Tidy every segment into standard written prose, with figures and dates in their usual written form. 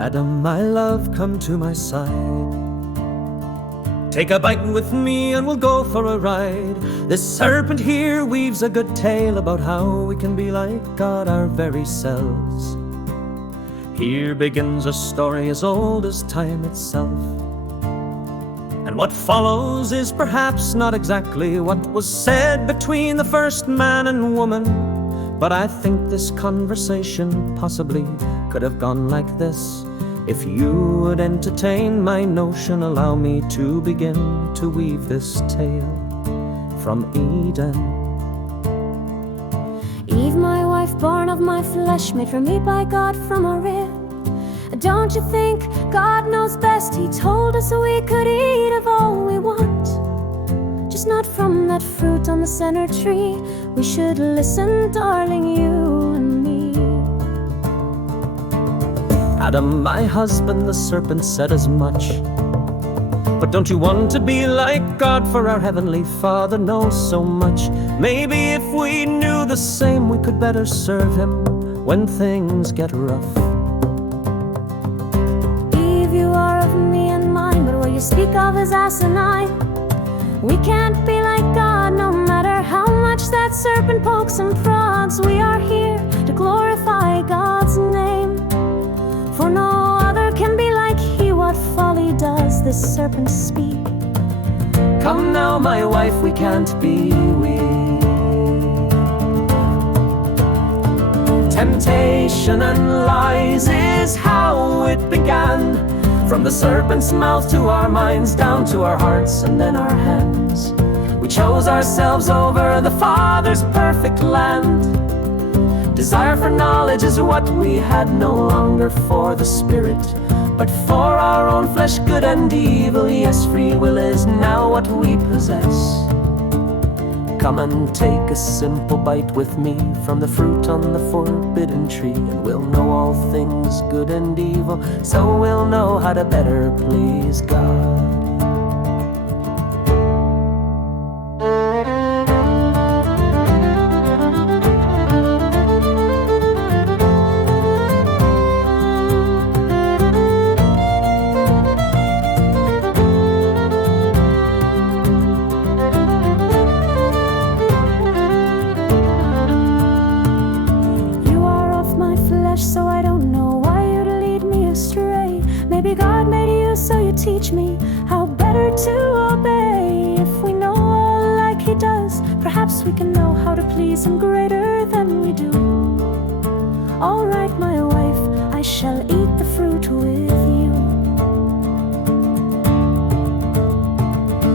Adam, my love, come to my side. Take a bite with me and we'll go for a ride. This serpent here weaves a good tale about how we can be like God our very selves. Here begins a story as old as time itself. And what follows is perhaps not exactly what was said between the first man and woman, but I think this conversation possibly could have gone like this. If you would entertain my notion, allow me to begin to weave this tale from Eden. Eve, my wife, born of my flesh, made for me by God from a rib. Don't you think God knows best? He told us we could eat of all we want, just not from that fruit on the center tree. We should listen, darling, you and me. Adam, my husband, the serpent said as much. But don't you want to be like God, for our heavenly Father knows so much? Maybe if we knew the same, we could better serve Him when things get rough. Eve, you are of me and mine, but what you speak of is asinine. We can't be like God, no matter how much that serpent pokes and prods. We are here to glorify God's name, for no other can be like He. What folly does this serpent speak? Come now, my wife, we can't be weak. Temptation and lies is how it began, from the serpent's mouth to our minds, down to our hearts and then our hands. We chose ourselves over the Father's perfect land. Desire for knowledge is what we had, no longer for the Spirit, but for our own flesh, good and evil. Yes, free will is now what we possess. Come and take a simple bite with me from the fruit on the forbidden tree, and we'll know all things good and evil, so we'll know how to better please God. So I don't know why you'd lead me astray. Maybe God made you so you teach me how better to obey. If we know all like He does, perhaps we can know how to please Him greater than we do. All right, my wife, I shall eat the fruit with you.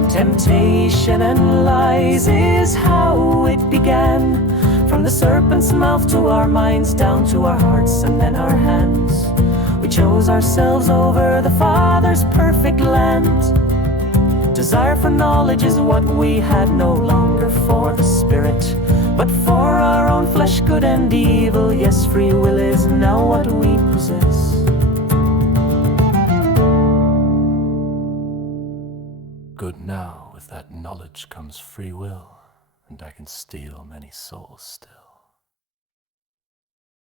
Temptation and lies is how it began, from the serpent's mouth to our minds, down to our hearts and then our hands. We chose ourselves over the Father's perfect land. Desire for knowledge is what we had, no longer for the Spirit, but for our own flesh, good and evil. Yes, free will is now what we possess. Good, now with that knowledge comes free will, and I can steal many souls still.